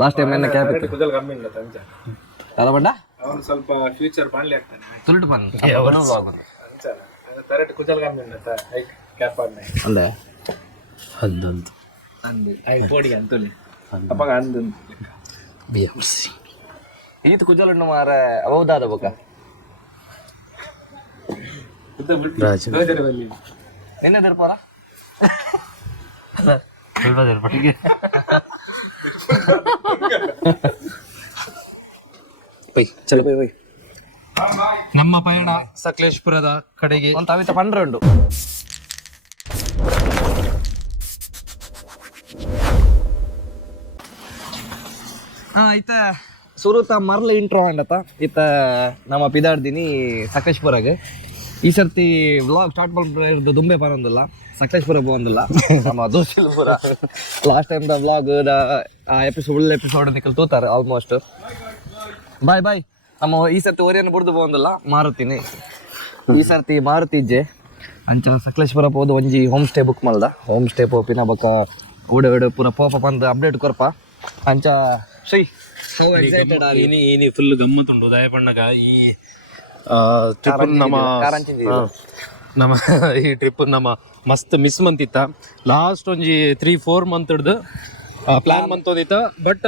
Last time ಎನ್ನ cap ಇತ್ತು ಕುಜಲ್ ಕಮ್ಮಿ ಇಲ್ಲ ತಂಜ ಅಲ್ಲ ಬಡ್ಡ ಅವನು ಸ್ವಲ್ಪ ಫ್ಯೂಚರ್ ಬಾಣ್ಲಿ ಆಗ್ತಾನೆ ತುಲ್ಟು ಬಂದು ಅವನು ಬ್ಲಾಗ್ ಅಂಚ ತರಟ್ ಕುಜಲ್ ಕಮ್ಮಿ ಇಲ್ಲ ಕ್ಯಾಪ್ ಆಡ್ನೆ ಅಂದೆ ಹಂದಂತ ಅಂದು ಐ ಪೋಡಿ ಅಂತುಲಿ ಅಪ್ಪಗ ಅಂದು BMC ಈತ ಕುಜಲಣ್ಣು ಮಾರ ಅವೌದಾದ ಬೊಕ ಇದು ಬಿಟ್ಟು ರಾಜು ದೋಜರೆ ಬಲ್ಲಿ ನಿನ್ನೆ ದಿರ್ಪಾರ ಚಲೋ ಬೈ ನಮ್ಮ ಪಯಣ ಸಕಲೇಶ್ಪುರದ ಕಡೆಗೆ ಒಂದು ತವಿತ ಪಂಡ್ರೆ ಉಂಡು ಇತ್ತ ಸುರುತ ಮರ್ಲ ಇಂಟ್ರೋ ಅಂಡತ ಇತ್ತ ನಮ್ಮ ಪಿದಾಡ್ದಿನಿ ಸಕಲೇಶ್ಪುರಾಗ ಈ ಸರ್ತಿ ವ್ಲಾಗ್ ಸ್ಟಾರ್ಟ್ ಮಾಡ್ಬಿಟ್ಟು ದುಂಬೆ ಬರೋದಿಲ್ಲ ಸಕಲೇಶ್ಪುರ ಬಂದಿಲ್ಲ ನಮ್ಮ ದೋಸ್ತಿಲ್ಪುರ ಲಾಸ್ಟ್ ಟೈಮ್ ದ ವ್ಲಾಗ್ ಆ ಎಪಿಸೋಡ್ ನಿಕಲ್ ತೋತಾರೆ ಆಲ್ಮೋಸ್ಟ್ ಬಾಯ್ ಬಾಯ್ ನಮ್ಮ ಈ ಸರ್ತಿ ಓರಿಯನ್ನು ಬಿಡ್ದು ಬಂದಿಲ್ಲ ಮಾರುತ್ತೀನಿ ಈ ಸರ್ತಿ ಮಾರುತಿಜ್ಜೆ ಅಂಚ ಸಕಲೇಶ್ಪುರ ಹೋದ ಒಂಜಿ ಹೋಮ್ ಸ್ಟೇ ಬುಕ್ ಮಾಡ್ದ ಹೋಮ್ ಸ್ಟೇ ಪೋಪಿನ ಬೊಕ್ಕ ಉಡ ಪೂರ ಪೋಪ ಬಂದು ಅಪ್ಡೇಟ್ ಕೊರಪ ಅಂಚ ಶ್ರೀ ಹೌ ಎಕ್ಸೈಟೆಡ್ ಆರ್ ಏನಿ ಫುಲ್ ಗಮ್ಮತ್ತುಂಡು ದಯಪಣ್ಣಗ ಈ ಟ್ರಿಪ್ ನಮ್ಮ ಈ ಟ್ರಿಪ್ ನಮ್ಮ ಮಸ್ತ್ ಮಿಸ್ ಮಂತಿತ್ತ ಲಾಸ್ಟ್ ಒಂಜಿ 3-4 ಮಂತ್ ಹಿಡ್ದು ಪ್ಲಾನ್ ಮಂತೋದಿತ್ತ ಬಟ್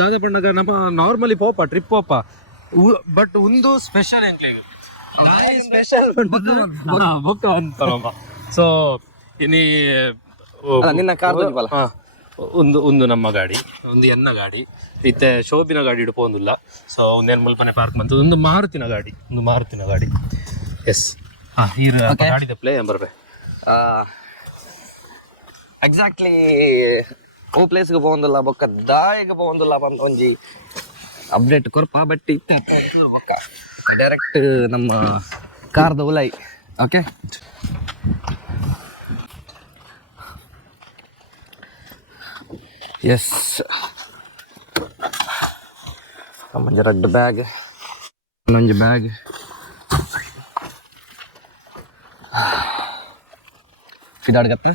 ದಾದ ಪಣ್ಣಗ ನಮ್ಮ ನಾರ್ಮಲಿ ಪೋಪ ಟ್ರಿಪ್ ಪೋಪ ಬಟ್ ಒಂದು ಸ್ಪೆಷಲ್ ಎಂಕ್ಲಿಗೆ ಸ್ಪೆಷಲ್ ಬುಕ್ ಅಂತನಮ್ಮ ಸೊ ಇನಿ ನಿನ್ನ ಕಾರ್ ಒಂದು ನಮ್ಮ ಗಾಡಿ ಒಂದು ಎನ್ನ ಗಾಡಿ ಇತ್ತೆ ಶೋಭಿನ ಗಾಡಿ ಇಡ್ಪೋಂದಿಲ್ಲ ಸೊ ಒಂದೇನು ಮುಲ್ಪನೆ ಪಾರ್ಕ್ ಬಂತು ಒಂದು ಮಾರುತಿನ ಗಾಡಿ ಎಸ್ ಗಾಡಿದ ಪ್ಲೇ ಬರ್ಬೇ ಎಕ್ಸಾಕ್ಟ್ಲಿ ಓ ಪ್ಲೇಸ್ಗೆ ಹೋಗೊಂದಿಲ್ಲ ಬೊಕ್ಕ ದಾಯಿಗೆ ಹೋಗೊಂದಿಲ್ಲ ಬಂದ ಒಂಜಿ ಅಪ್ಡೇಟ್ ಕೊರಪ ಬಟ್ ಇತ್ತ ಬೊಕ್ಕ ಡೈರೆಕ್ಟ್ ನಮ್ಮ ಕಾರ್ದ ಉಲೈ ಓಕೆ ಎಸ್ ನಮ್ಮಂಜ ರೆಡ್ ಬ್ಯಾಗ್ ಇನ್ನೊಂದು ಬ್ಯಾಗ್ ಫಿದಾಡ್ಗತ್ತ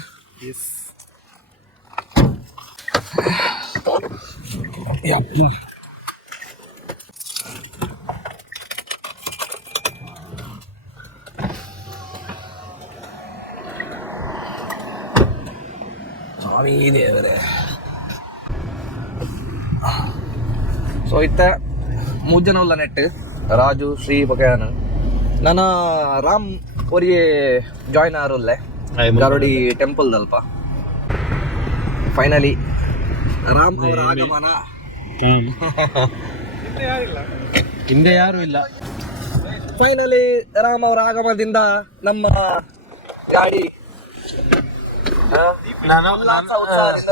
ಸ್ವಾಮಿ ದೇವರೇ ಸೊ ಇತ್ತ 3 ಜನ ಉಲ್ಲ ನೆಟ್ ರಾಜು ಶ್ರೀ ಬಗೆಯಾನ ನಾನು ರಾಮ್ ಅವರಿಗೆ ಜಾಯ್ನ್ ಆರಲ್ಲೇ ಗಾರೋಡಿ ಟೆಂಪಲ್ ದಲ್ಪ ಫೈನಲಿ ರಾಮ್ ಅವರ ಆಗಮನ ಹಿಂದೆ ಯಾರು ಇಲ್ಲ ಫೈನಲಿ ರಾಮ್ ಅವರ ಆಗಮನದಿಂದ ನಮ್ಮ ಗಾಡಿ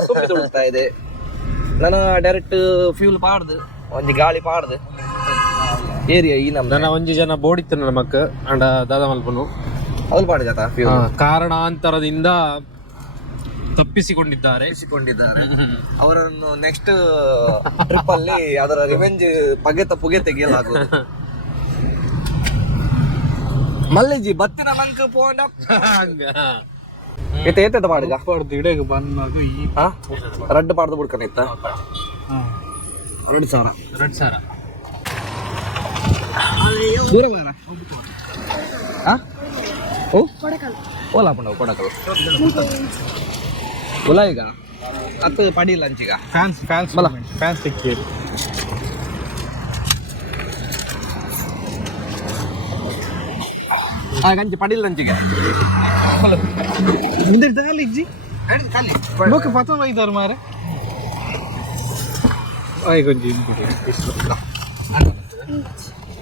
ತುಂಬಿದುಳ್ತಾ ಇದೆ ನಾನು ಡೈರೆಕ್ಟ್ ಫ್ಯೂಲ್ ಪಾಡ್ದು ಒಂಜಿ ಗಾಳಿ ಪಾಡ್ದು ಏರಿಯಾ ಈ ನಮ್ಮ ನನ್ನ ಒಂಜಿ ಜನ ಬೋಡಿತ್ತು ನಮಕ್ ಅಂಡ ದಾದ ಮಲ್ಪನು ಅವ್ರು ಪಾಡಿದ ಕಾರಣಾಂತರದಿಂದ ತಪ್ಪಿಸಿಕೊಂಡಿದ್ದಾರೆ ಅವರನ್ನು ನೆಕ್ಸ್ಟ್ ಟ್ರಿಪ್ ಅಲ್ಲಿ ಅದರ ರಿವೆಂಜ್ ಪುಗೆ ತೆಗೆಯಲಾಗುವುದು ಮಲ್ಲಿಜಿ ಬತ್ತಿನ ಮಂಕ್ ಪೋಂಡ ಏತ ಪಾಡಿದ ಇಡೆಗೆ ಬಂದು ಈ ರಡ್ಡು ಪಾಡ್ದು ಬಿಡ್ಕನಿತ್ತ 2,000 ದೂರ ಬಾರ ಓಲಾ ಪಂಡ ಕೊಡಕಲ್ ಓಲಾ ಈಗ ಅತ್ತು ಪಡಿಲ್ಲ ಅಂಚೀಗ ಫ್ಯಾನ್ಸ್ ಬಲ ಫ್ಯಾನ್ಸ್ ಸಿಕ್ಕಿ ಗಂಜಿ ಪಡಿಲ್ಲ ಅಂಚಿಗೆ ಖಾಲಿ ಬೊಕ್ಕ ಪತ ಒಯ್ದವ್ರು ಮಾರೆ ಕೊಂಚ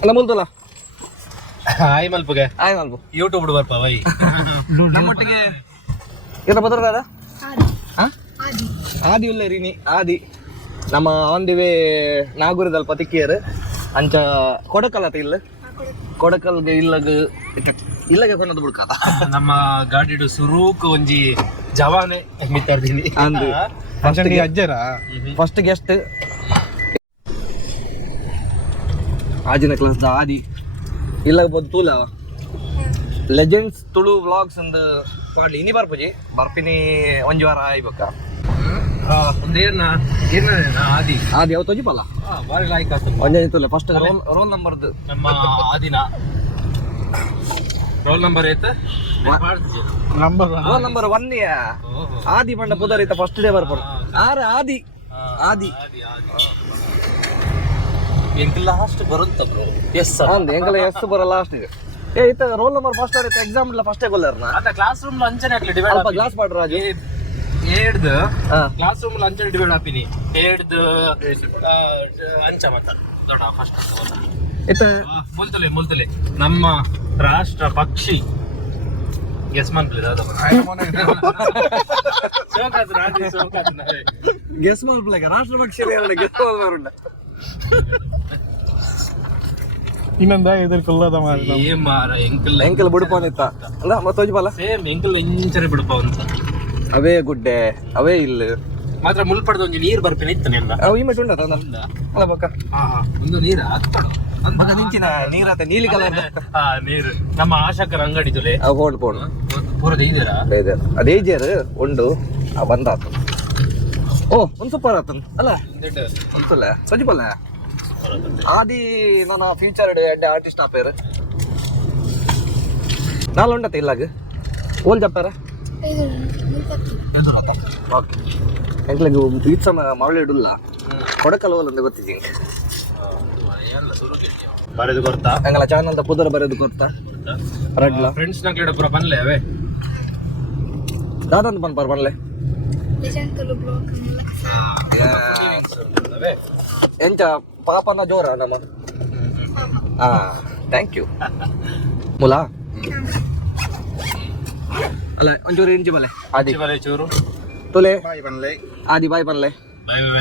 ಅಲ್ಲ ಮುಲ್ತಲ್ಲ ಆಯ್ ಮಲ್ಪಗೆ ಆಯ್ ಮಲ್ಪು ಯೂಟ್ಯೂಬ್ ಬರ್ಪ ವೈ ನಮ್ಮೊಟ್ಟಿಗೆ ಏನ ಬದರ್ದಾರ ಆದಿ ಉಲ್ಲ ರೀನಿ ಆದಿ ನಮ್ಮ ಆನ್ ದಿ ವೇ ನಾಗೂರದಲ್ಲಿ ಪತಿಕಿಯರು ಅಂಚ ಕೊಡಕಲ್ಲತ್ತ ಇಲ್ಲ ಕೊಡಕಲ್ಗೆ ಇಲ್ಲಗೆ ಕೊನ್ನದು ಬಿಡ್ಕಾದ ನಮ್ಮ ಗಾಡಿಡು ಸುರೂಕ್ ಒಂಜಿ ಜವಾನೆ ಮಿತ್ತಾರ್ದಿನಿ ಅಂದು ಅಜ್ಜರ ಫಸ್ಟ್ ಗೆಸ್ಟ್ ಆಜಿನ ಕ್ಲಾಸ್ ದ ಆದಿ ಇಲ್ಲ ಬೋದು ತೂಲ ಲೆಜೆಂಡ್ಸ್ ತುಳು ವ್ಲಾಗ್ಸ್ ಅಂದು ಪಾಡ್ಲಿ ಇನಿ ಬರ್ಪುಜಿ ಬರ್ಪಿನಿ ಒಂಜಿ ವಾರ ಆಯ್ಬೇಕ ಒಂದೇನ ಏನ ಆದಿ ಅದು ಯಾವ ತೋಜಿಪಲ್ಲ ಬಾರಿ ಲಾಯ್ಕ್ ಆಗ್ತದೆ ಒಂದೇ ನಿಂತಲ್ಲ ಫಸ್ಟ್ ರೋಲ್ ನಂಬರ್ದು ನಮ್ಮ ಆದಿನ ರೋಲ್ ನಂಬರ್ ಐತೆ ರೋಲ್ ನಂಬರ್ 1 ಆದಿ ಬಂಡ ಪುದರ್ ಐತ ಫಸ್ಟ್ ಡೇ ಬರ್ಬೋದು ಆದಿ ಆದಿ ಎಂಕ್ ಲಾಸ್ಟ್ ಬರುತ್ತ ಬ್ರೋ ಎಸ್ ಅಂದ್ ಎಂಕಲ ಎಷ್ಟು ಬರ ಲಾಸ್ಟ್ ಇತ್ತ ರೋಲ್ ನಂಬರ್ ಫಸ್ಟ್ ಆಡೈತೆ ಎಕ್ಸಾಮ್ ಇಲ್ಲ ಫಸ್ಟೇ ಕೊಲ್ಲರ್ನ ಅದ ಕ್ಲಾಸ್ ರೂಮ್ ಅಂಚನೆ ಆಗ್ಲಿ ಡಿವೈಡ್ ಅಲ್ಪ ಗ್ಲಾಸ್ ಮಾಡ್ರ ರಾಜು ಏಡ್ದು ಕ್ಲಾಸ್ ರೂಮ್ ಅಂಚನೆ ಡಿವೈಡ್ ಆಪಿನಿ ಏಡ್ದು ಅಂಚ ಮತ್ತ ದೊಡ್ಡ ಫಸ್ಟ್ ಇತ್ತ ಮುಲ್ತಲೆ ನಮ್ಮ ರಾಷ್ಟ್ರ ಪಕ್ಷಿ ಗೆಸ್ಮನ್ ಪ್ಲೇ ದಾದ ಗೆಸ್ ಮಾಡ್ಬೇಕು ರಾಷ್ಟ್ರ ಪಕ್ಷಿ ಎರಡು ಗೆಸ್ ಮಾಡ್ಬಾರುಂಡ ಇನ್ನೊಂದ ಎದುರ್ಕೊಳ್ಳೋದ ಏ ಮಾರ ಎಂಕಲ್ ಎಂಕಲ್ ಬಿಡ್ಪಾನಿತ್ತ ಅಲ್ಲ ಮತ್ತೆ ತೋಜಿಪಲ್ಲ ಸೇಮ್ ಎಂಕಲ್ ಇಂಚನೆ ಬಿಡಪ್ಪ ಅಂತ ಅವೇ ಗುಡ್ಡೆ ಅವೇ ಇಲ್ಲ ಮಾತ್ರ ಮುಲ್ಪಡ್ದ ಒಂಜಿ ನೀರ್ ಬರ್ಪೇನೆ ಇತ್ತಾನೆ ಅಲ್ಲ ಅವು ಈ ಮೆಟ್ಟು ಉಂಟ ಅಲ್ಲ ಬಕ್ಕ ಒಂದು ನೀರ ಹತ್ಪಡ ಬಕ್ಕ ನಿಂಚಿನ ನೀರಾತ ನೀಲಿ ಕಲರ್ ನೀರು ನಮ್ಮ ಆಶಕರ ಅಂಗಡಿ ತುಲೆ ಪೋಣ್ ಪೋಣ್ ಪೂರದ ಇದೀರಾ ಅದೇ ಜೇರ್ ಉಂಡು ಬಂದಾತು ಓ ಒಂದು ಸೂಪರ್ ಆತನ್ ಅಲ್ಲ ಒಂದ್ಸಲ ಸಜಿಪಲ್ಲ ಆದಿ ನನ್ನ ಫ್ಯೂಚರ್ ಎಡ್ಡೆ ಆರ್ಟಿಸ್ಟ್ ಆಪೇರು ನಾಲ್ ಉಂಡತ್ತೆ ಇಲ್ಲಾಗ ಓಲ್ ಜಪ್ಪಾರ ಓಕೆ ಎಂಕ್ಲಗೆ ಈತ್ ಸಮ ಮವಳಿಡುಲ್ಲ ಕೊಡಕಲ್ಲ ಓಲ್ ಗೊತ್ತಿದ್ದಿ ಬರೆದು ಗೊತ್ತಾ ಎಂಗಲ ಚಾನಲ್ ಪುದರ್ ಬರೆದು ಗೊತ್ತಾ ರಡ್ಲ ಫ್ರೆಂಡ್ಸ್ ನಕ್ಲೆಡ ಪೂರ ಬನ್ಲೆ ಅವೇ ದಾದಂತ ಪನ್ಪಾರ್ ಬನ್ಲೆ ಎಂಚ ಪಾಪನ ಜೋರ ನಮ್ಮ ಥ್ಯಾಂಕ್ ಯು ಮುಲಾ ಅಲ್ಲ ಒಂಚೂರು ಇಂಚಿ ಬಲೆ ಆದಿ ಬಲೆ ಚೂರು ತುಲೆ ಬಾಯ್ ಬನ್ಲೆ ಆದಿ ಬಾಯ್ ಬನ್ಲೆ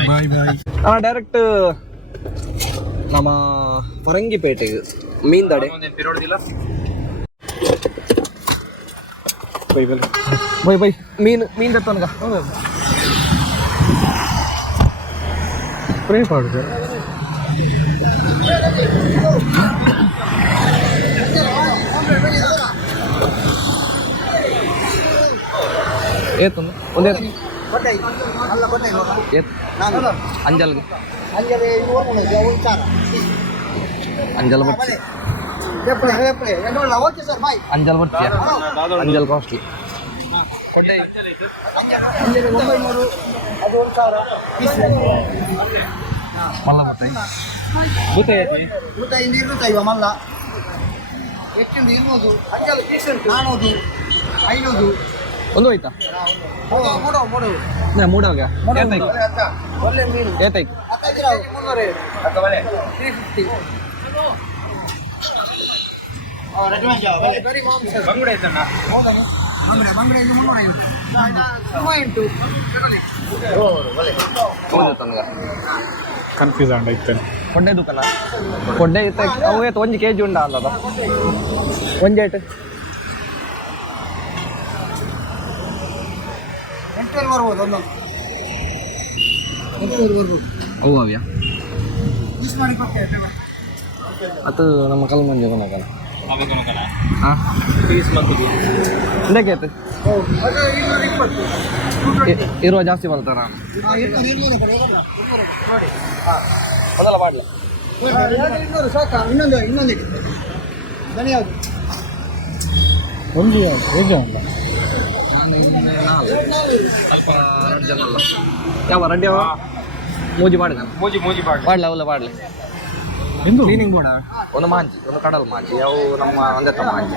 ಬಾಯ್ ಡೈರೆಕ್ಟ್ ನಮ್ಮ ಪರಂಗಿಪೇಟೆಗೆ ಮೀನ್ದಡೆ ಪಿರೋಡ್ದಿಲ್ಲ ಬೈ ಬೈ ಮೀನ್ ತನಕ ಪ್ರೇ ಮಾಡುದು ಏತು ಒಂದೇ ಏತ್ ಅಂಜಲ್ಗೆ ಅಂಜಲ್ ಬರ್ತಿ ಅಂಜಲ್ ಬರ್ತೀಯ ಅಂಜಲ್ ಕಾಸ್ಟ್ಲಿ ಕೊಟ್ಟೆ ಮಲ್ಲ ಬರ್ತಾಯಿ ಒಂದು ಹೋಯ್ತಾ ಮೂಡಾಗ ಏತೈಕ್ ಬಂಗುಡೆ ಐತಣ್ಣ ಕನ್ಫ್ಯೂಸ್ ಆಯ್ತು ಕೊಡ್ಡೆ ದುಕಾನ ಕೊಡ್ಡೆ ಇತ್ತ ಅವು ಏತ್ 1 kg ಉಂಡ ಅಲ್ಲದ ಒಂಜೇಟ್ ಅವು ಅವ್ಯಾ ಅದು ನಮ್ಮ ಕಲ್ಮಂಜಿ ಕೊನಕಲ ಹಾಂ ಪೀಸ್ ಮಂತದು ಇದಕ್ಕೆ ಆಯ್ತು ಇರುವ ಜಾಸ್ತಿ ಬರ್ತಾರ ಒಂದಲ್ಲ ಮಾಡಲಿ ಒಂದು ಹೇಗೆ ಅಲ್ಲ ಸ್ವಲ್ಪ 2 ಜನ ಅಲ್ಲ ಯಾವ ರೆಡ್ಡಿ ಅವ ಮೂಜಿ ಮಾಡಿದ ಮೂಜಿ ಮಾಡಿ ಮಾಡಲ ಅವಲ್ಲ ಮಾಡಲಿ ಎಂದು ಕ್ಲೀನಿಂಗ್ ಬೋರ್ಡ್ ಒಂದು ಮಾಂಜಿ ಒಂದು ಕಡಲ್ ಮಾಂಜಿ ಅವು ನಮ್ಮ ಒಂದೇ ತಮ್ಮ ಮಾಂಜಿ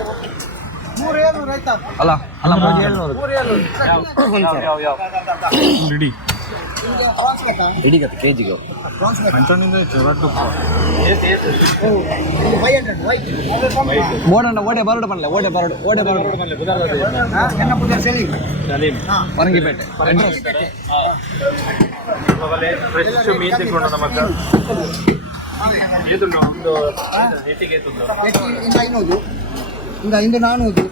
ಅಲ್ಲ ಅಲ್ಲ ಮೂಜಿ 700 ರೆಡಿ ಇಡೀ ಕತೆ ಕೆಜಿಗೆ ಪಂಚಾನಿಂದ ಚೊರಟ್ಟು ಬೋರ್ಡನ್ನ ಓಡೆ ಬರಡು ಬರಲ್ಲ ಓಡೆ ಬರಡು ಪರಂಗಿಪೇಟೆ ಫ್ರೆಶ್ ಮೀನ್ ತೆಕೊಂಡು ನಮಗ ಇದು ಒಂದು ರೇಟಿಗೆ ಇದು ಇಂದು 400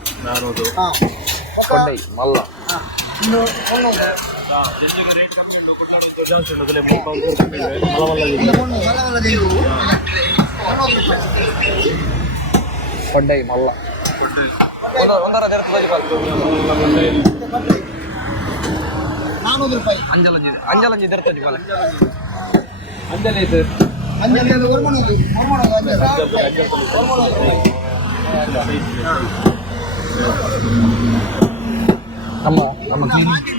ಕೊಡ್ಡೈ ಮಲ್ಲ ರೇಟ್ ಕಮ್ಮಿ ಉಂಟು ಕೊಟ್ಟ ಜಾಸ್ತಿ ಕೊಡ್ಡೈ ಮಲ್ಲ ಒಂದರ 400 ರೂಪಾಯಿ. ಅಂಜಲಂಜಿ ಇರ್ತದೆ ಬಾಲೆ ಅಂಜಲಿ ಇದು ಅಂಜಲಿ ಅದು ಹೊರಮಣದು ಅಂಜಲಿ. ನಮ್ಮ ನಮ್ಮ ಕ್ಲಿನಿಕ್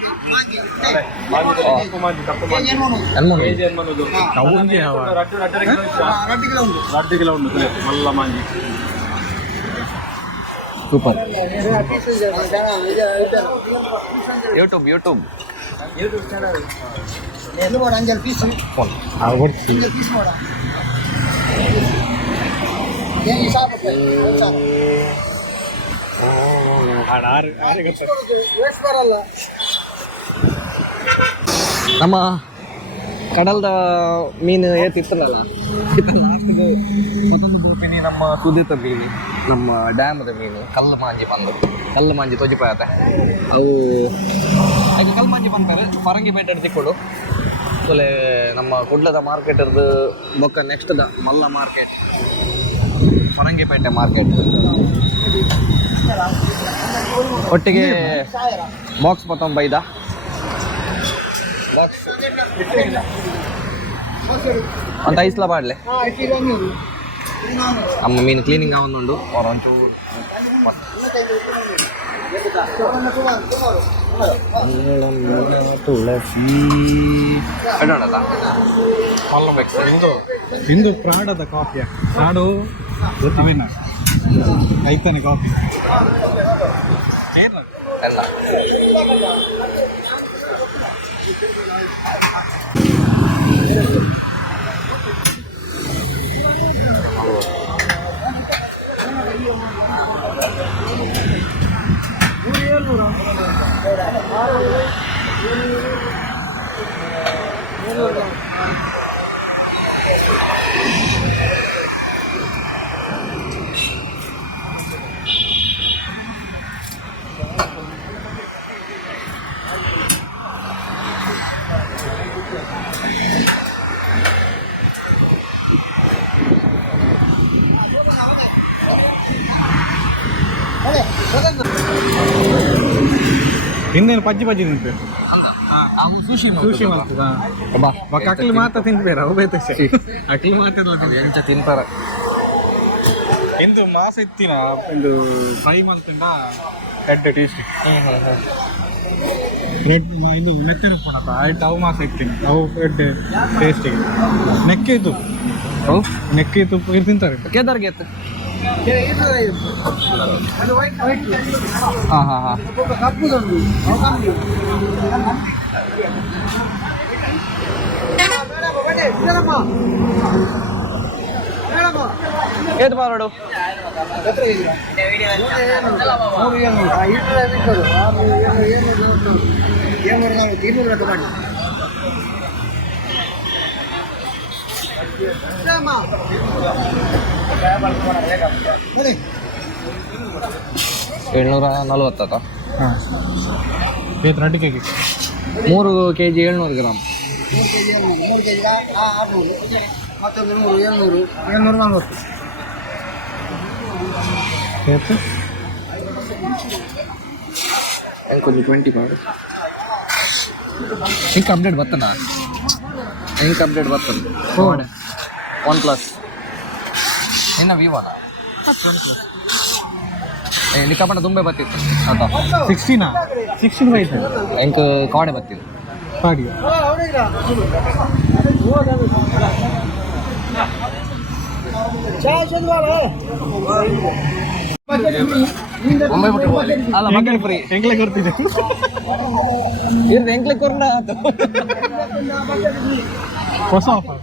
సూపర్ యూట్యూబ్ ಅಂಜಲ್ ಪೀಸ್ ಫೋನ್ ಪೀಸ್ ಮಾಡ ಏನು ಹಿಸಾಬ್ ಬರಲ್ಲ. ನಮ್ಮ ಕಡಲ್ದ ಮೀನು ಏತಿತ್ತಲ್ಲ ಲಾಸ್ಟ್ಗೆ ಮತ್ತೊಂದು ಬೋಟಿನಿ ನಮ್ಮ ಸುದಿತ ಮೀನು ನಮ್ಮ ಡ್ಯಾಮ್ದ ಮೀನು ಕಲ್ಲು ಮಾಂಜಿ ತೊಜಿಪಾಯತ ಅವು ಆಯ್ತು ಕಲ್ಲು ಮಾಂಜಿ ಬಂತಾರೆ ಫರಂಗಿಪೇಟೆ ತಿಕ್ಕೊಡು ಆಮೇಲೆ ನಮ್ಮ ಕುಡ್ಲದ ಮಾರ್ಕೆಟ್ ಇರ್ದು ಬೊಕ್ಕ ನೆಕ್ಸ್ಟ್ದ ಮಲ್ಲ ಮಾರ್ಕೆಟ್ ಫರಂಗಿಪೇಟೆ ಮಾರ್ಕೆಟ್ ಒಟ್ಟಿಗೆ ಬಾಕ್ಸ್ 95 ಬಾಕ್ಸ್ ಅಂತ ಐಸ್ಲ ಬಾಡ್ಲೆ ಅಮ್ಮ ಮೀನು ಕ್ಲೀನಿಂಗ್ ಆವೊಂದುಂಡು ಅವ್ರ ಒಂಚೂರು ತುಳಸಿ ಬೇಡಲ್ಲ ಮಲ್ಲ ಬೇಕು ಇಂದು ಪ್ರಾಡದ ಕಾಫಿಯ ನಾಡು ಗೊತ್ತಿನ ಕೈತಾನೆ ಕಾಫಿ ಎಲ್ಲ ಹಿಂದೇನು ಪಜ್ಜಿ ನಿಂತು ಸುಶಿ ಮಾಡ್ತದ ಅಕ್ಲಿ ಮಾತ್ರ ತಿಂತೀರ ಅವು ಬೇತಷ್ಟೇ ಅಕ್ಲಿ ಮಾತ್ರ ಎಂಚ ತಿಂತಾರ ಎಂದು ಮಾಸ ಇತ್ತಿನ ಒಂದು ಫ್ರೈ ಮಾಡ್ತಿಂದ ಎಡ್ಡೆ ಟೇಸ್ಟ್ ಇದು ಮೆತ್ತನೆ ಕೊಡಪ್ಪ ಆಯ್ತು ಅವು ಮಾಸ ಇರ್ತೀನಿ ಅವು ಎಡ್ಡೆ ಟೇಸ್ಟಿಗೆ ನೆಕ್ಕೆ ಇದ್ದು ನೆಕ್ಕೆ ತುಪ್ಪ ತಿಂತಾರೆ ಕೇದಾರ್ಗೆ ಎತ್ತು ಹಾಂ ಹಾಂ ಹಾಂ ಕಪ್ಪುದುಂಡು ಏದು ಬಾರೋಡು $740 ಹಾಂ ready cake 3 kg 700 gram 3 kg 600 ಮತ್ತೊಂದು 100 740 కొంచెం 20 పాడు ఇంకా అప్డేట్ బರ್ತనా ఇంకా అప్డేట్ బರ್ತದೆ OnePlus ಇನ್ನು ವಿವೋನ ನಿಕ್ಕಪ್ಪನ ತುಂಬೆ ಬರ್ತಿತ್ತು ಅಂತ 16 ಆಯ್ತು ಎಂಕ್ ಕಾಡೆ ಬರ್ತಿದ್ದು ಕಾಡಿ ಅಲ್ಲ ಬಕೆಟ್ ಫ್ರೀ ಎಂಕ್ಲೆ ಕೊಡ್ತಿದ್ದೆ ಇರ್ದು ಎಂಕ್ಲೆ ಕೊರ್ನ ಹೊಸ ಆಫರ್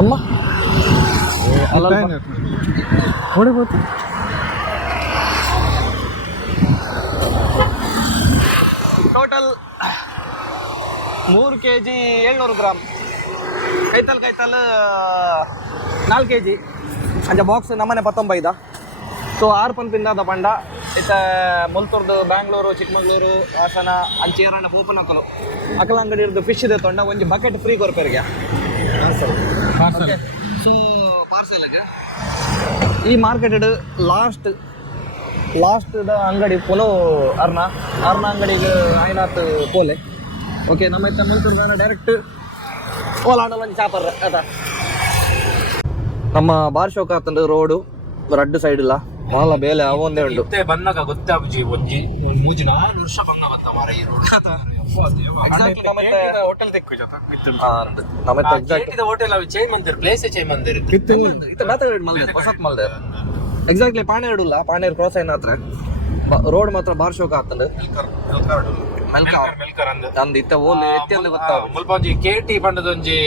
ಅಮ್ಮ ಅಲ್ಲ ಹೊಡಿಬೋದು ಟೋಟಲ್ 3 kg 700 ಗ್ರಾಮ್ ಕೈತಲ್ 4 kg ಅಂಚ ಬಾಕ್ಸ್ ನಮ್ಮನೆ 19 ಸೊ 6 ಪಂಪಿಂದ ಪಂಡ ಇತ್ತ ಮುಲ್ತೂರ್ದು ಬ್ಯಾಂಗ್ಳೂರು ಚಿಕ್ಕಮಗಳೂರು ಹಾಸನ ಅಂಚೇರಣ್ಣ ಪೂಪನ ಅಕಲು ಅಂಗಡಿ ಇರ್ದು ಫಿಶ್ ಇದೆ ತೊಂಡ ಒಂಜಿ ಬಕೆಟ್ ಫ್ರೀ ಕೊರ್ಪೆರ್ಗೆ ಪಾರ್ಸಲ್ ಸೊ ಪಾರ್ಸೆಲ್ಗೆ ಈ ಮಾರ್ಕೆಟೆಡ್ ಲಾಸ್ಟ್ದ ಅಂಗಡಿ ಪೊಲೋ ಅರ್ನ ಅಂಗಡಿಗೆ ಆಯ್ನಾತ್ ಪೋಲೆ ಓಕೆ ನಮ್ಮ ಇತ್ತ ಮೈಸೂರು ಡೈರೆಕ್ಟ್ ಓಲಾಂಡ ಒಂದು ಚಾಪರ್ ಆಟ ನಮ್ಮ ಬಾರ್ ಶೋಕ್ ಆತಂದು ರೋಡು ರಡ್ಡು ಸೈಡ್ ಇಲ್ಲ ಮಾಲ ಬೇಲೆ ಅವೊಂದೇ ಉಂಟು ಇತ್ತೆ ಬಂದಾಗ ಗೊತ್ತಾಗ್ಜಿ ಒಂಜಿ ಒಂದು 3-4 ವರ್ಷ ಬಂದ ಗೊತ್ತಾ ಮಾರ ಈ ರೋಡ್ ಎಕ್ಸಾಕ್ಟ್ಲಿ ನಮ್ಮತ್ತೆ ಹೋಟೆಲ್ ತೆಕ್ಕು ಜೊತೆ ನಮ್ಮತ್ತೆ ಎಕ್ಸಾಕ್ಟ್ ಹೋಟೆಲ್ ಅವು ಚೇಂಜ್ ಮಂದಿರ್ ಪ್ಲೇಸ್ ಚೇಂಜ್ ಮಂದಿರ್ ಇತ್ತ ಮಾತಾಡಿ ಮಲ್ದೆ ಹೊಸತ್ ಮಲ್ದೆ ಎಕ್ಸಾಕ್ಟ್ಲಿ ಪಾಣೇರ್ ಇಲ್ಲ ಪಾಣೇರ್ ಕ್ರಾಸ್ ಏನ ಹತ್ರ ರೋಡ್ ಮಾತ್ರ ಬಾರ್ ಶೋಕ್ ಆತಂದು ಮೆಲ್ಕರ್ ಅಂದ್ ಇತ್ತ ಓಲ್ ಎತ್ತಿ ಅಂದ್ ಗೊತ್ತಾಗ ಮುಲ್ಪ ಒಂಜಿ ಕೇಟಿ ಪಂಡದ ಒಂಜಿ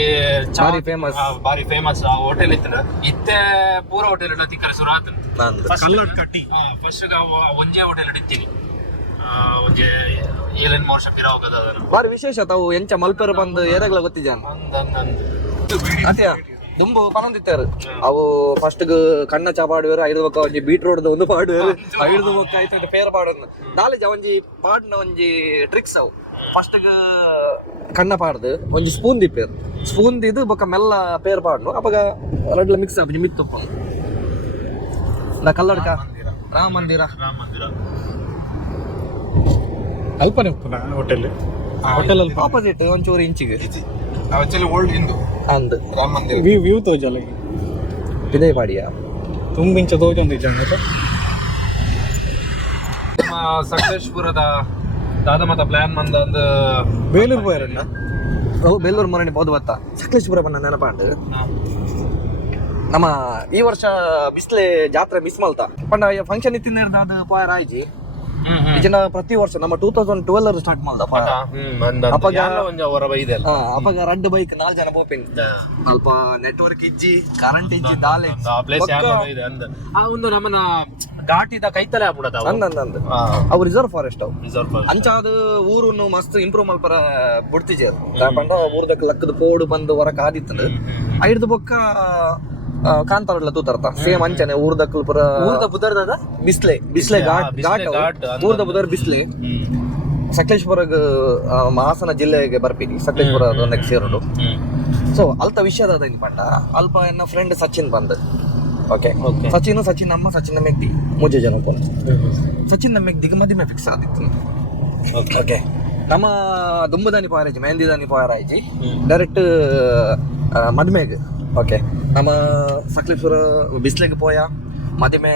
ಬಾರಿ ಫೇಮಸ್ ಬಾರಿ ಫೇಮಸ್ ಆ ಹೋಟೆಲ್ ಇತ್ತನ ಇತ್ತೆ ಪೂರ ಹೋಟೆಲ್ ಇಡ ತಿಕ್ಕರೆ ಶುರು ಆತಂತ ನಂದು ಕಲ್ಲಟ್ ಕಟ್ಟಿ ಫಸ್ಟ್ ಒಂಜೇ ಹೋಟೆಲ್ ಇಡ್ತೀನಿ ಒಂಜೆ 7-8 ವರ್ಷ ಪಿರ ಹೋಗದ ಬಾರಿ ವಿಶೇಷ ತಾವು ಎಂಚ ಮಲ್ಪೆರು ಬಂದು ಏರಾಗ್ಲ ಗೊತ್ತಿಜಾನ ಅತ್ಯ ದುಂಬು ಪನೊಂದಿತ್ತಾರು ಅವು ಫಸ್ಟ್ ಕಣ್ಣ ಚಾ ಪಾಡುವರು ಐದು ಬೊಕ್ಕ ಒಂಜಿ ಬೀಟ್ರೋಟ್ ಒಂದು ಪಾಡುವರು ಐದು ಬೊಕ್ಕ ಆಯ್ತು ಪೇರ್ ಪಾಡೋದು ನಾಲೆಜ್ ಒಂಜಿ ಪಾಡ್ನ ಒಂಜಿ ಟ್ರಿಕ್ಸ್ ಅವು ಫಸ್ಟ್ ಕಣ್ಣ ಪಾಡ್ದು ಒಂಜಿ ಸ್ಪೂನ್ ದಿಪ್ಪೇರು ಸ್ಪೂನ್ ದಿದ್ದು ಬೊಕ್ಕ ಮೆಲ್ಲ ಪೇರ್ ಪಾಡ್ನು ಅವಾಗ ರಡ್ಲ ಮಿಕ್ಸ್ ಆಪಿ ಮಿತ್ತುಪ್ಪ ಕಲ್ಲಡ್ಕ ರಾಮ ಮಂದಿರ ಅಲ್ಪನೆ ಹೋಟೆಲ್ ಹೋಟೆಲ್ ಅಲ್ಲಿ ಆಪೋಸಿಟ್ ಒಂಚೂರು ಇಂಚಿಗೆ ಆಕ್ಚುಲಿ ಓಲ್ಡ್ ಹಿಂದೂ ಅಂದ್ ರಾಮ ಮಂದಿರ ವ್ಯೂ ತೋಜಲ್ಲ ಇದೇ ಪಾಡಿಯಾ ತುಂಬಿಂಚ ತೋಜೊಂದು ಜನ ನಮ್ಮ ಸಕಲೇಶ್ಪುರದ ದಾದಮತ ಪ್ಲಾನ್ ಮಂದ ಒಂದು ಬೇಲೂರು ಹೋಯ್ರಣ್ಣ ಅವು ಬೆಲ್ಲೂರು ಮರಣಿ ಬೋದು ಬತ್ತ ಸಕಲೇಶ್ಪುರ ಬಣ್ಣ ನೆನಪಾಂಡು ನಮ್ಮ ಈ ವರ್ಷ ಬಿಸ್ಲೆ ಜಾತ್ರೆ ಮಿಸ್ ಮಲ್ತ ಪಂಡ ಫಂಕ್ಷನ್ ಇತ್ತಿನ ಅದು ಪಾಯರ್ ಆಯ್ಜಿ ಇದನ್ನ ಪ್ರತಿ ವರ್ಷ ನಮ್ಮ 2012 ಸ್ಟಾರ್ಟ್ ಮಾಡ್ದ ಅಪಗ ಅಪಗ ರಡ್ಡು ಬೈಕ್ 4 ಜನ ಬೋಪಿನ್ ಅಲ್ಪ ನೆಟ್ವರ್ಕ್ ಇಜ್ಜಿ ಕರೆಂಟ್ ಇಜ್ಜಿ ದಾಲೆ ಒಂದು ನಮ್ಮನ ಘಾಟಿದ ಕೈತಲೆ ಆಗ್ಬಿಡದ ಅಂದ್ ಅವು ರಿಸರ್ವ್ ಫಾರೆಸ್ಟ್ ಅವು ಅಂಚಾದ ಊರನ್ನು ಮಸ್ತ್ ಇಂಪ್ರೂವ್ ಮಲ್ಪರ ಬಿಡ್ತಿಜೇರು ಪಂಡ ಊರ್ದಕ್ ಲಕ್ಕದ ಪೋಡು ಬಂದು ಹೊರಕ್ ಆದಿತ್ತಂದು ಐಡ್ದು ಬೊಕ್ಕ ಕಾಂತಾರಲ್ಲ ತೂತಾರತ ಸೇಮ್ ಅಂಚನೆ ಊರ್ದ ಪುರ ಊರ್ದ ಬುದರ್ದ ಬಿಸ್ಲೆ ಘಾಟ್ ಊರ್ದ ಬುದರ್ ಬಿಸ್ಲೆ ಸಕಲೇಶ್ಪುರ ಹಾಸನ ಜಿಲ್ಲೆಗೆ ಬರ್ಪೀನಿ ಸಕಲೇಶ್ಪುರ ಒಂದಕ್ಕೆ ಸೇರೋದು ಸೊ ಅಲ್ತ ವಿಷಯದ ಪಂಡ ಅಲ್ಪ ಎನ್ನ ಫ್ರೆಂಡ್ ಸಚಿನ್ ಬಂದ್ ಓಕೆ ಸಚಿನ್ ನಮ್ಮ ಸಚಿನ್ ಮೆಗ್ದಿ ಮುಜೆ ಜನ ಪೋನ ಸಚಿನ್ ಮೆಗ್ದಿಗೆ ಮದಿಮೆ ಫಿಕ್ಸ್ ಆದಿತ್ತು ಓಕೆ ನಮ್ಮ ದುಂಬದಾನಿ ಪಾರಾಯ್ಜಿ ಮೆಹಂದಿದಾನಿ ಪಾರಾಯ್ಜಿ ಡೈರೆಕ್ಟ್ ಮದ್ಮೆಗೆ ಓಕೆ ನಮ್ಮ ಸಕಲೇಶ್ಪುರ ಬಿಸ್ಲೆಗೆ ಪೋಯ ಮದಿಮೆ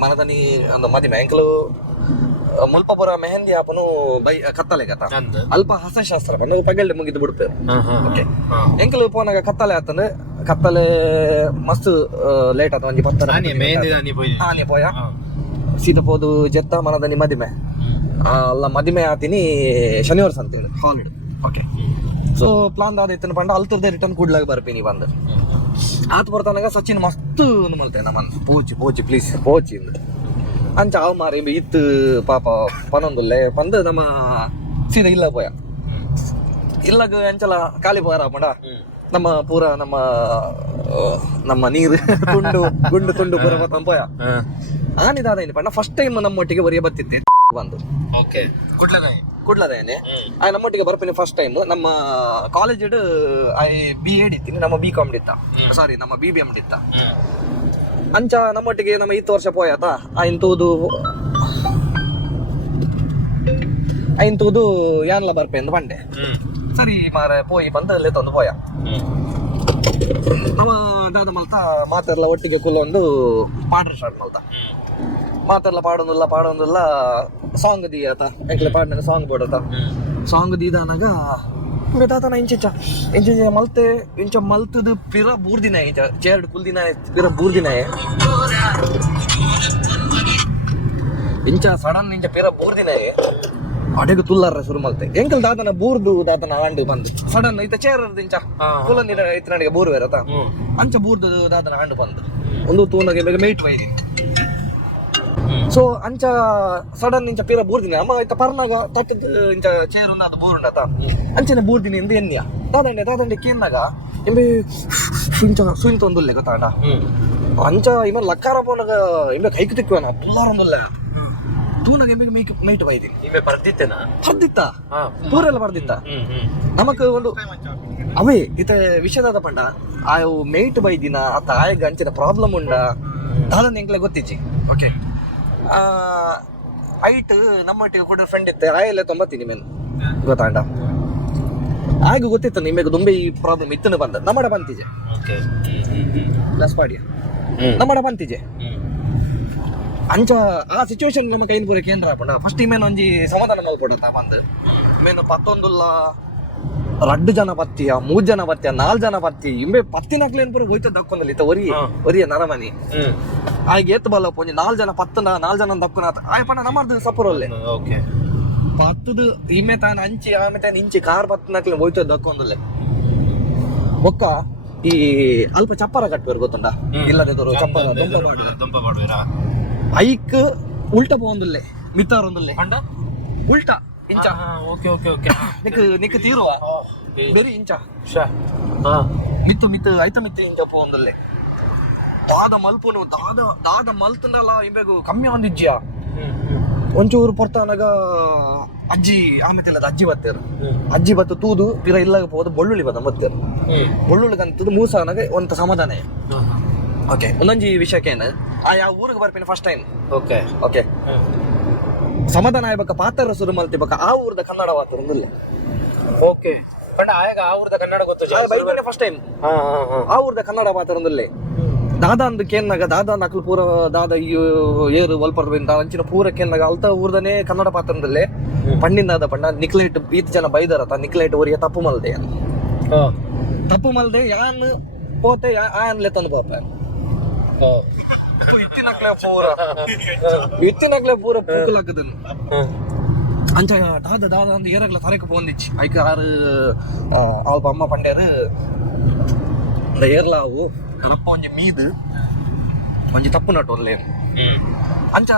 ಮನದನಿ ಒಂದು ಮದಿಮೆ ಎಂಕಲು ಮುಲ್ಪಪುರ ಮೆಹಂದಿ ಆಪನು ಬೈ ಕತ್ತಲೆ ಗತ ಅಲ್ಪ ಹಸಶಾಸ್ತ್ರ ಬಂದು ಪಗಲ್ಡೆ ಮುಗಿದು ಬಿಡ್ತೇವೆ ಓಕೆ ಎಂಕಲು ಪೋನಾಗ ಕತ್ತಲೆ ಆತಂದ್ರೆ ಕತ್ತಲೆ ಮಸ್ತ್ ಲೇಟ್ ಆತ ಒಂಜಿ 10 ಆನೆ ಪೋಯ ಸೀದಾ ಪೋದು ಜೆತ್ತ ಮನದನಿ ಮದಿಮೆ ಅಲ್ಲ ಮದಿಮೆ ಆತಿನಿ ಶನಿವಾರ ಅಂತೇಳಿ ಹಾಲಿಡೇ ಓಕೆ ಸೊ ಪ್ಲಾನ್ ಆದೈತನ ಪಂಡ ಅಲ್ತರ್ದೆ ರಿಟರ್ನ್ ಕೂಡ್ಲಾಗ ಬರ್ಪೀನಿ ಬಂದು ಆತ ಬರ್ತಾನಾಗ ಸಚಿನ್ ಮಸ್ತ್ ಮಲ್ತೆ ನಮ್ಮನ್ನು ಪೋಚಿ ಪ್ಲೀಸ್ ಪೋಚಿ ಅಂಚ ಅವ್ ಮಾರಿ ಇತ್ತು ಪಾಪ ಪನೊಂದುಲ್ಲೆ ಪಂದು ನಮ್ಮ ಸೀದಾ ಇಲ್ಲ ಪೋಯ ಇಲ್ಲಾಗ ಅಂಚಲ ಖಾಲಿ ಪೋಯಾರ ಪಂಡ ನಮ್ಮ ಪೂರ ನಮ್ಮ ನೀರು ಗುಂಡು ಪೂರ ಮತ್ತ ಪೋಯ ಆನಿದಾದ ಪಂಡ ಫಸ್ಟ್ ಟೈಮ್ ನಮ್ಮೊಟ್ಟಿಗೆ ಬರೆಯ ಬತ್ತಿತ್ತೆ ಬಂದು ಓಕೆ ಕುಡ್ಲದೇನೆ ನಮ್ಮೊಟ್ಟಿಗೆ ಬರ್ತೀನಿ ಫಸ್ಟ್ ಟೈಮ್ ನಮ್ಮ ಕಾಲೇಜ್ ಐ BA ಇತ್ತೀನಿ ನಮ್ಮ BCom ಇತ್ತ ಸಾರಿ ನಮ್ಮ BBM ಇತ್ತ ಅಂಚ ನಮ್ಮೊಟ್ಟಿಗೆ ನಮ್ಮ 2 ವರ್ಷ ಪೋಯಾತ ಐಂತೂದು ಯಾನ್ಲ ಬರ್ಪೆ ಅಂತ ಬಂಡೆ ಸರಿ ಮಾರ ಪೋಯಿ ಬಂದಲ್ಲಿ ತಂದು ಪೋಯ ನಮ್ಮ ದಾದ ಮಲ್ತ ಮಾತೆಲ್ಲ ಒಟ್ಟಿಗೆ ಕುಲ್ಲೊಂದು ಪಾಡ್ರ ಸ್ಟಾರ್ಟ್ ಮಲ್ತ ಮಾತೆಲ್ಲ ಪಾಡೊಂದಿಲ್ಲ ಸಾಂಗ್ ದೀಯತ ಎಂಕ್ಲೆ ಪಾಡ್ನ ಸಾಂಗ್ ಬೋಡತ ಸಾಂಗ್ ದೀದಾನಾಗ ದಾತನ ಇಂಚ ಮಲ್ತೆ ಇಂಚ ಮಲ್ತದು ಪಿರ ಬೂರ್ದಿನ ಇಂಚ ಚೇರ್ಡ್ ಕುಲ್ದಿನ ಪಿರ ಬೂರ್ದಿನ ಇಂಚ ಸಡನ್ ಇಂಚ ಪಿರ ಬೂರ್ದಿನ ಅಡೆಗೆ ತುಲ್ಲಾರ ಶುರು ಮಲ್ತೆ ಎಂಕಲ್ ದಾತನ ಬೂರ್ದು ದಾತನ ಆಂಡು ಬಂದು ಸಡನ್ ಐತ ಚೇರ್ ಇಂಚ ಕುಲನ್ ಐತ ನಡಿಗೆ ಬೂರ್ ಬೇರತ ಅಂಚ ಬೂರ್ದು ದಾತನ ಆಂಡು ಬಂದು ಒಂದು ತೂನಗೆ ಬೇಗ ಮೇಟ್ ವೈದಿನಿ ಸೊ ಅಂಚ ಸಡನ್ ಇಂಚ ಪೀರ ಬೂರ್ದಿನಿ ಅಮ್ಮ ಆಯ್ತ ಪರ್ನಾಗ ತಟ್ಟದ ಇಂಚ ಚೇರು ಅದು ಬೋರುಂಡತ ಅಂಚನೆ ಬೂರ್ದಿನಿ ಎಂದು ಎನ್ನಿಯ ದಾದಂಡೆ ಕೇನ್ನಾಗ ಎಂಬೆ ಸುಂಚ ಒಂದುಲ್ಲೆ ಗೊತ್ತಾಂಡ ಅಂಚ ಇವ ಲಕ್ಕಾರ ಪೋನಾಗ ಎಂಬೆ ಕೈಕ್ ತಿಕ್ಕುವನ ತುಲ್ಲಾರೊಂದುಲ್ಲೆ ತೂನಾಗ ಎಂಬೆ ಮೈಟ್ ಬೈದಿನಿ ಬರ್ದಿತ್ತೇನಾ ಬರ್ದಿತ್ತ ಪೂರೆಲ್ಲ ಬರ್ದಿತ್ತ ನಮಕ್ ಒಂದು ಅವೇ ಇತ ವಿಷಯದಾದ ಪಂಡ ಆಯು ಮೇಟ್ ಬೈದಿನ ಆತ ಆಯಗ ಅಂಚಿನ ಪ್ರಾಬ್ಲಮ್ ಉಂಡ ದಾದನ್ ಎಂಕ್ಲೆ ಗೊತ್ತಿಜ್ಜಿ ಓಕೆ ಐಟ್ ನಮ್ಮೊಟ್ಟಿಗೆ ಕೂಡ ಫ್ರೆಂಡ್ ಇತ್ತೆ ಆಯಲ್ಲೇ 90 ಮೇನ್ ಗೊತ್ತಾಂಡ ಆಗ ಗೊತ್ತಿತ್ತು ನಿಮಗೆ ದುಂಬೆ ಈ ಪ್ರಾಬ್ಲಮ್ ಇತ್ತನ ಬಂದ ನಮ್ಮಡ ಬಂತಿಜೆ ಲಸ್ ಪಾಡಿ ನಮ್ಮಡ ಬಂತಿಜೆ ಅಂಚ ಆ ಸಿಚುವೇಶನ್ ನಮ್ಮ ಕೈನ್ ಪೂರ ಕೇಂದ್ರ ಪಂಡ ಫಸ್ಟ್ ಇಮೇನ್ ಒಂಜಿ ಸಮಾಧಾನ ಮಲ್ಪಡತ್ತ ಬಂದ್ ಮೇನು 11 2 ಜನ ಬತ್ತಿಯ 3 ಜನ ಬತ್ತಿಯ 4 ಜನ ಬತ್ತಿ ಇಂಬೆ ಪತ್ತಿನಕ್ಲೇನ್ ಪೂರ ಹೋಯ್ತು ದಕ್ಕೊಂದಲ್ಲಿ ಇತ್ತ ಒರಿಯ ನರಮನಿ ಆಗ ಎತ್ ಬಲ್ಲ ಪೊಂಜಿ 4 ಜನ 4 ಜನ ದಕ್ಕುನ ಆಯ ಪಂಡ ನಮ್ಮದು ಸಪುರಲ್ಲೇ ಓಕೆ ಪತ್ತದು ಇಮೆ ತಾನ ಅಂಚಿ ಆಮೆ ತಾನ ಇಂಚಿ ಕಾರ್ ಪತ್ತಿನಕ್ಲೆ ಹೋಯ್ತು ದಕ್ಕೊಂದಲ್ಲೇ ಒಕ್ಕ ಈ ಅಲ್ಪ ಚಪ್ಪರ ಕಟ್ಬೇರು ಗೊತ್ತುಂಡ ಇಲ್ಲದವರು ಚಪ್ಪರ ದುಂಪ ಮಾಡುವಿರಾ ಐಕ್ ಉಲ್ಟ ಪೋಂದುಲ್ಲೆ ಮಿತ್ತಾರೊಂದುಲ್ಲೆ ಪಂಡ ಉಲ್ಟ ಇಂಚ ಓಕೆ ಓಕೆ ಓಕೆ ನಿಕ್ ತೀರುವ ಬೆರಿ ಇಂಚ ಮಿತ್ತು ಐತ ಮಿತ್ತು ಇಂಚ ಪೋಂದುಲ್ಲೆ ದಾದ ಮಲ್ಪುನು ದಾದ ಮಲ್ತಂಡಲ್ಲ ಇಂಬೆಗು ಕಮ್ಮಿ ಒಂದಿಜ್ಜಿಯ ಒಂಚೂರು ಪೊರ್ತಾನಾಗ ಅಜ್ಜಿ ಆಮೇಲೆ ಅಜ್ಜಿ ಬತ್ತೇರು ಅಜ್ಜಿ ಬತ್ತು ತೂದು ಪಿರ ಇಲ್ಲಾಗ ಹೋದ ಬೊಳ್ಳುಳ್ಳಿ ಬತ್ತ ಮತ್ತೇರು ಬೊಳ್ಳುಳ್ಳಿ ಕಂತದ್ದು ಮೂಸಾನಾಗ ಒಂತ ಸಮಾಧಾನ ಓಕೆ ಒಂದೊಂಜಿ ವಿಷಯಕ್ಕೇನು ಆ ಯಾವ ಊರಿಗೆ ಬರ್ತೀನಿ ಫಸ್ಟ್ ಟೈಮ್ ಓಕೆ ಓಕೆ ಸಮಾಧಾನ ಆಗ್ಬೇಕ ಪಾತ್ರ ಶುರು ಮಲ್ತಿಬೇಕ ಆ ಊರ್ದ ಕನ್ನಡ ವಾತರೊಂದಿಲ್ಲ ಓಕೆ ಪಂಡ ಆಯಾಗ ಆ ಊರ್ದ ಕನ್ನಡ ಗೊತ್ತು ಫಸ್ಟ್ ಟೈಮ್ ಆ ಊರ್ದ ಕನ್ನಡ ವಾತರೊಂದಿಲ್ಲ ದಾದ ಅಂದ್ ಕೇನ್ನಾಗ ದಾದ ನಕಲ್ ಪೂರ ದಾದ ಏರು ಒಲ್ಪರ್ದ ಅಂಚಿನ ಪೂರ ಕೇನ್ನಾಗ ಅಲ್ತ ಊರ್ದನೆ ಕನ್ನಡ ಪಾತ್ರದಲ್ಲೇ ಪಂಡಿಂದಾದ ಪಂಡ ನಿಕ್ಲೇಟ್ ಬೀತ್ ಜನ ಬೈದಾರತ ನಿಕ್ಲೇಟ್ ಊರಿಗೆ ತಪ್ಪು ಮಲ್ದೆ ಯಾನ್ ಪೋತೆ ಆನ್ಲೆ ತಂದು ಪಾಪ ಇತ್ತಿನಕ್ಲೆ ಪೂರ ಪೂಕಲಾಕದನ್ನು ಅಂಚ ದಾದ ಅಂದ್ ಏರಾಗ್ಲ ತರಕ ಪೋಂದಿಚ್ಚಿ ಐಕ ಆರು ಅಲ್ಪ ಅಮ್ಮ ಪಂಡ್ಯಾರು ಏರ್ಲಾವು ರಪ್ಪ ಒಂಜಿ ಮೀದು ಒಂಜಿ ತಪ್ಪು ನಟ್ಟು ಒಲ್ಲೆ ಅಂಚ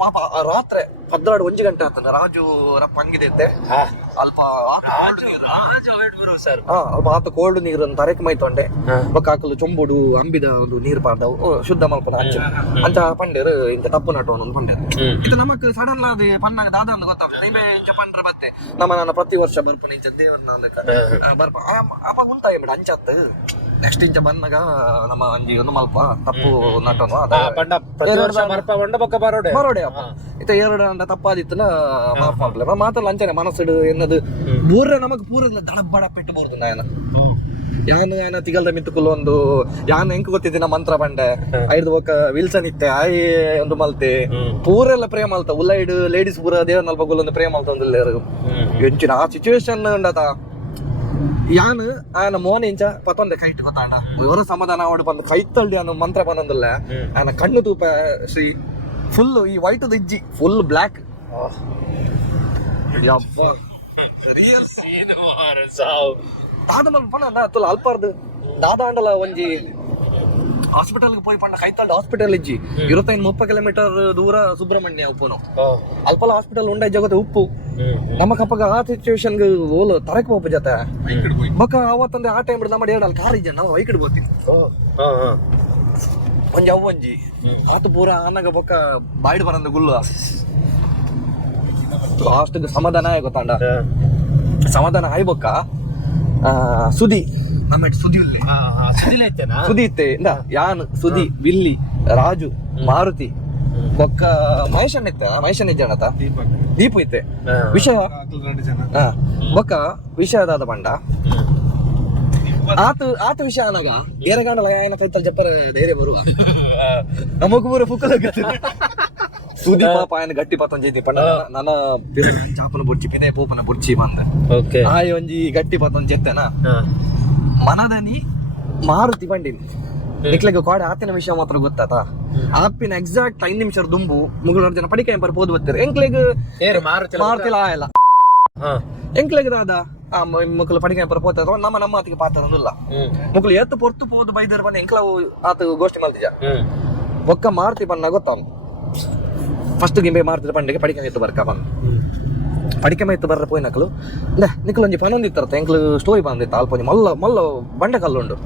ಪಾಪ ರಾತ್ರಿ 12 ಗಂಟೆ ಆತಂದ ರಾಜು ರಪ್ಪ ಹಂಗಿದ್ದೆ ಅಲ್ಪ ಅಲ್ಪ ಆತ ಕೋಲ್ಡ್ ನೀರನ್ನು ತರಕ್ ಮೈತೊಂಡೆ ಬೊಕ್ಕ ಹಾಕಲು ಚೊಂಬುಡು ಅಂಬಿದ ಒಂದು ನೀರು ಪಾರ್ದವು ಶುದ್ಧ ಮಲ್ಪದ ಅಂಚ ಪಂಡೇರು ಇಂಚ ತಪ್ಪು ನಟ್ಟು ಒಂದು ಪಂಡೇರು ಇದು ನಮಕ್ ಸಡನ್ ಅದು ಪನ್ನಾಗ ದಾದ ಅಂತ ಗೊತ್ತಾಗ್ತದೆ ಇಂಚ ಪಂಡ್ರ ಬತ್ತೆ ನನ್ನ ಪ್ರತಿ ವರ್ಷ ಬರ್ಪುನ ಇಂಚ ದೇವರನ್ನ ಬರ್ಪ ಅಪ್ಪ ಉಂಟಾಗಿ ಬಿಡ ಅಂಚತ್ ನೆಕ್ಸ್ಟ್ ಇಂಚ ಬಂದಾಗ ನಮ್ಮ ಅಂಜಿ ಒಂದು ಮಲ್ಪ ತಪ್ಪು ನಟನು ಬರೋಡೆ ಅಪ್ಪ ಇತ್ತ 2 ಅಂಡ ತಪ್ಪಾದಿತ್ತನ ಮಾತಲ್ಲ ಅಂಚನೆ ಮನಸ್ಸಿಡು ಎನ್ನದು ಬೂರ್ರ ನಮಗ್ ಪೂರ ದಡಬಡ ಪೆಟ್ಟು ಬೋರ್ದು ಯಾನ ತಿಗಲ್ದ ಮಿತ್ತುಕುಲು ಒಂದು ಯಾನ್ ಎಂಕ್ ಗೊತ್ತಿದ್ದಿನ ಮಂತ್ರ ಬಂಡೆ ಐದು ಒಕ್ಕ ವಿಲ್ಸನ್ ಇತ್ತೆ ಆಯ್ ಒಂದು ಮಲ್ತೆ ಪೂರೆಲ್ಲ ಪ್ರೇಮ ಅಲ್ತ ಉಲ್ಲೈಡ್ ಲೇಡೀಸ್ ಪೂರ ದೇವ್ರ ನಲ್ಪಗುಲ್ ಒಂದು ಪ್ರೇಮ ಅಲ್ತ ಒಂದಿಲ್ಲ ಎಂಚಿನ ಆ ಸಿಚುವೇಶನ್ ಉಂಡತ ಯಾನ್ ಆಯನ ಮೋನ ಇಂಚ ಪತ್ತೊಂದೆ ಕೈಟ್ ಗೊತ್ತಾಂಡ ಇವರ ಸಮಾಧಾನ ಮಾಡಿ ಬಂದು ಕೈ ತಳ್ಳಿ ಅನ್ನೋ ಮಂತ್ರ ಬಂದಿಲ್ಲ ಆಯನ ಕಣ್ಣು ತೂಪ ಶ್ರೀ ಫುಲ್ ಈ ವೈಟ್ ಇಜ್ಜಿ ಫುಲ್ ಬ್ಲ್ಯಾಕ್ ರಿಯಲ್ ದಾದ ಪಂಡ ತುಲ ಅಲ್ಪಾರ್ದು ದಾದ ಅಂಡಲ ಒಂಜಿ ಹಾಸ್ಪಿಟಲ್ಗೆ ಪೋಯಿ ಪಂಡ ಕೈತಾಳ್ದ ಹಾಸ್ಪಿಟಲ್ ಇಜ್ಜಿ 25-30 ಕಿಲೋಮೀಟರ್ ದೂರ ಸುಬ್ರಹ್ಮಣ್ಯ ಉಪ್ಪುನು ಅಲ್ಪಲ ಹಾಸ್ಪಿಟಲ್ ಉಂಡ ಜಗತ್ತು ಉಪ್ಪು ನಮ್ಮ ಕಪ್ಪಗ ಆ ಸಿಚುವೇಶನ್ ಓಲ್ ತರಕ್ ಹೋಪ ಜೊತೆ ಬೊಕ್ಕ ಅವತ್ತಂದ್ರೆ ಆ ಟೈಮ್ ನಮ್ಮ ಹೇಳಲ್ಲ ಕಾರ್ ಇಜ್ಜ ನಾವು ವೈಕಡ್ ಬೋತೀನಿ ಒಂಜಿ ಅವ್ವಂಜಿ ಆತು ಪೂರ ಆನಾಗ ಬೊಕ್ಕ ಬಾಯ್ಡ್ ಬರಂದ ಗುಲ್ಲು ಲಾಸ್ಟ್ ಸಮಾಧಾನ ಆಯ್ ಗೊತ್ತಾಂಡ ಸಮಾಧಾನ ಆಯ್ ಬೊಕ್ಕ ಸುದಿ ನಮ್ಮ ಸುದಿ ಇತ್ತೆ ಯಾನ್ ಸುದಿ ವಿಲ್ಲಿ ರಾಜು ಮಾರುತಿ ಬೊಕ್ಕ ಮಹೇಶನ್ ಇತ್ತೆ ಮಹೇಶನ್ ಇಜ್ಜಣತ ದೀಪು ಇತ್ತೆ ವಿಷಯ ಬೊಕ್ಕ ವಿಷಯದಾದ ಪಂಡ ಆತ ವಿಷಯ ಅನಾಗ ಏರಗಾಂಡಲ ಏನ ಕೈತಲ್ ಜಪ್ಪರ ಧೈರ್ಯ ಬರುವ ನಮಗೂ ಪೂರ ಫುಕ್ಕಲ ಸುದಿ ಪಾಪ ఆయన ಗಟ್ಟಿ ಪತ್ತೊಂದು ಜೈತಿ ಪಂಡ ನನ್ನ ಚಾಪನ ಬುರ್ಚಿ ಪಿದೆ ಪೂಪನ ಬುರ್ಚಿ ಮಂದ ಆಯ್ ಒಂಜಿ ಗಟ್ಟಿ ಪತ್ತೊಂದು ಜೆತ್ತನ ಮನದನಿ ಮಾರುತಿ ಪಂಡಿನಿ ನಿಕ್ಲೆಗೆ ಕಾಡೆ ಆತಿನ ವಿಷಯ ಮಾತ್ರ ಗೊತ್ತಾತ ಆಪಿನ ಎಕ್ಸಾಕ್ಟ್ 5 ನಿಮಿಷ ದುಂಬು ಮುಗುಳರ ಜನ ಪಡಿಕೆ ಎಂಪರ್ ಪೋದು ಬರ್ತಾರೆ ಎಂಕ್ಲೆಗ್ ಮಾರುತಿಲ ಆಯಲ್ಲ ಎಂಕ್ಲೆಗ್ ದಾದ ಮಕ್ಕಳು ಪಡಿಕೆ ಎಂಪರ್ ಪೋತ ನಮ್ಮ ಆತಿಗೆ ಪಾತ್ರ ಅಂದಿಲ್ಲ ಮಕ್ಕಳು ಎತ್ತು ಪೊರ್ತು ಪೋದು ಬೈದರ್ ಬಂದ ಎಂಕ್ಲವು ಆತ ಗೋಷ್ಠಿ ಮಲ್ತಿಜ ಬೊಕ್ಕ ಮಾರುತಿ ಬಣ್ಣ ಗೊತ್ತಾವ ಫಸ್ಟ್ ಗಿಂಬೆ ಮಾರುತಿ ಪಂಡಿಗೆ ಪಡಿಕೆ ಎತ್ತು ಬರ್ಕ ಬಂದು ಅಡಿಕೆ ಮೈತು ಬರ್ರೆ ಪೋಯ್ ನಕಲು ನಿಕಲ್ ಒಂಜಿ ಪನೊಂದಿತ್ತಾರತ ಎಂಕ್ಲು ಸ್ಟೋರಿ ಬಂದಿತ್ತ ಅಲ್ಪ ಒಂಜಿ ಮಲ್ಲ ಮಲ್ಲ ಬಂಡೆ ಕಲ್ಲುಂಡು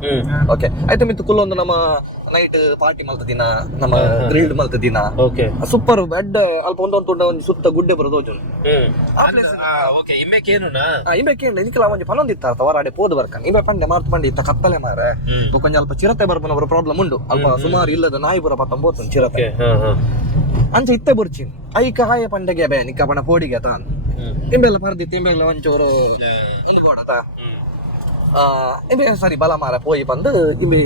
ಓಕೆ ಐತೆ ಮಿತ್ತು ಕುಲ್ಲೊಂದು ನಮ್ಮ ನೈಟ್ ಪಾರ್ಟಿ ಮಲ್ತ ದಿನ ನಮ್ಮ ಗ್ರಿಲ್ಡ್ ಮಲ್ತ ದಿನ ಓಕೆ ಸೂಪರ್ ಬೆಡ್ ಅಲ್ಪ ಒಂದೊಂದು ಒಂದು ಸುತ್ತ ಗುಡ್ಡೆ ಬರೋದು ಓಕೆ ಇಮ್ಮೆಕೇನುನಾ ಇಂಬೇಕೇಂಡ ನಿಕಲ ಒಂಜಿ ಪನೊಂದಿತ್ತಾರತ ಹೊರಾಡೆ ಪೋದು ಬರ್ಕನ್ ಇಂಬೆ ಪಂಡೆ ಮಾರ್ತ್ ಪಂಡಿ ಇತ್ತ ಕತ್ತಲೆ ಮಾರೆ ಕೊಂಚ ಅಲ್ಪ ಚಿರತೆ ಬರ್ಬನ ಬರೋ ಪ್ರಾಬ್ಲಮ್ ಉಂಡು ಅಲ್ಪ ಸುಮಾರು ಇಲ್ಲದ ನಾಯಿ ಬರ ಪತ್ತ ಬೋತನ್ ಚಿರತೆ ಅಂಚ ಇತ್ತೆ ಬುರ್ಚಿನ್ ಐಕ ಹಾಯ ಪಂಡೆಗೆ ಬೇ ನಿಕ್ಕ ಪಣ ಪೋಡಿಗೆ ತಾನ್ ಇಂಬೆಲ್ಲ ಪರ್ದಿತ್ತು ಇಂಬೆಲ್ಲ ಒಂಚೂರು ಒಂದು ಗೋಡತ ಇಂಬೆ ಸರಿ ಬಲ ಮಾರ ಪೋಯಿ ಬಂದು ಇಂಬಿ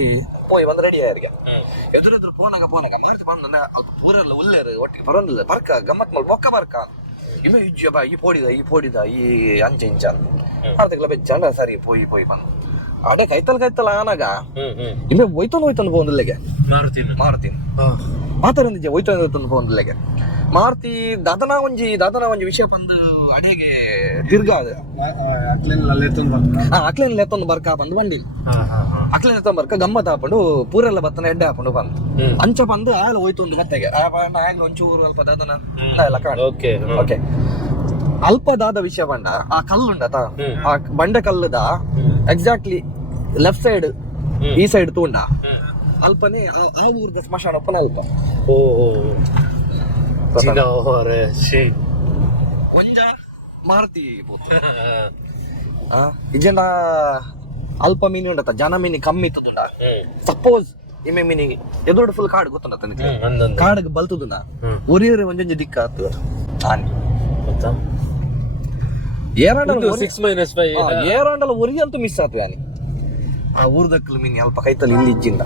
ಪೋಯಿ ಬಂದು ರೆಡಿ ಆಯ್ರಿಗೆ ಎದುರೆದುರು ಪೋನಾಗ ಮಾರ್ತಿ ಬಂದ ಅಲ್ಪ ಪೂರೆಲ್ಲ ಉಲ್ಲೇರು ಒಟ್ಟಿಗೆ ಬರೋದಿಲ್ಲ ಬರ್ಕ ಗಮ್ಮತ್ ಮಲ್ ಬೊಕ್ಕ ಬರ್ಕ ಇಂಬೆ ಇಜ್ಜ ಬಾ ಈ ಪೋಡಿದ ಈ ಅಂಚ ಇಂಚ ಅರ್ಧಕ್ಲ ಬೆಚ್ಚ ಸರಿ ಪೋಯಿ ಬಂದು ಅಡೆ ಕೈತಲ್ ಆನಾಗ ಇಂಬೆ ಒಯ್ತೊಂದು ಬೋಂದಿಲ್ಲೆಗೆ ಮಾರುತೀನಿ ಮಾತಾಡಿದ್ದೆ ಒಯ್ತೊಂದು ಬೋಂದಿಲ್ಲೆಗೆ ಮಾರುತಿ ದಾದನ ಒಂಜಿ ವಿಷಯ ಬಂದು ಅಡೆಗೆ ತಿರ್ಗಾದ ಅಕ್ಲೇನ್ ಲೆತ್ತೊಂದು ಬರ್ಕ ಬಂದು ಬಂದಿಲ್ಲ ಅಕ್ಲೇನ್ ಎತ್ತೊಂದು ಬರ್ಕ ಗಮ್ಮತ್ ಹಾಕೊಂಡು ಪೂರೆಲ್ಲ ಬತ್ತನ ಎಡ್ಡೆ ಹಾಕೊಂಡು ಬಂದು ಅಂಚ ಬಂದು ಆಲ ಹೋಯ್ತೊಂದು ಬತ್ತೆಗೆ ಆಗ್ಲ ಒಂಚೂರು ಅಲ್ಪ ದಾದನ ಎಲ್ಲ ಕಾಣ ಓಕೆ ಅಲ್ಪ ದಾದ ವಿಷಯ ಬಂಡ ಆ ಕಲ್ಲುಂಡತ ಆ ಬಂಡೆ ಕಲ್ಲುದ ಎಕ್ಸಾಕ್ಟ್ಲಿ ಲೆಫ್ಟ್ ಸೈಡ್ ಈ ಸೈಡ್ ತೂಂಡ ಅಲ್ಪನೇ ಆ ಊರ್ದ ಸ್ಮಶಾನ ಒಪ್ಪನ ಅಲ್ಪ ಒಂಜ ಮಾರುತಿ ಇಜೆಂಡ ಅಲ್ಪ ಮೀನಿ ಉಂಡತ ಜನ ಮೀನಿ ಕಮ್ಮಿ ಇತ್ತದುಂಡ ಸಪೋಸ್ ಇಮೆ ಮೀನಿ ಎದುರು ಫುಲ್ ಕಾಡು ಗೊತ್ತುಂಡ ಕಾಡಿಗೆ ಬಲ್ತುದುಂಡ ಒರಿಯರೆ ಒಂಜೊಂಜಿ ದಿಕ್ಕ ಆತು ಆನಿ ಏರಾಂಡಲ ಒರಿ ಅಂತೂ ಮಿಸ್ ಆತು ಯಾನಿ ಆ ಊರ್ದಕ್ಕಲು ಮೀನಿ ಅಲ್ಪ ಕೈತಲ್ಲಿ ಇಲ್ಲಿ ಇಜ್ಜಿಂದ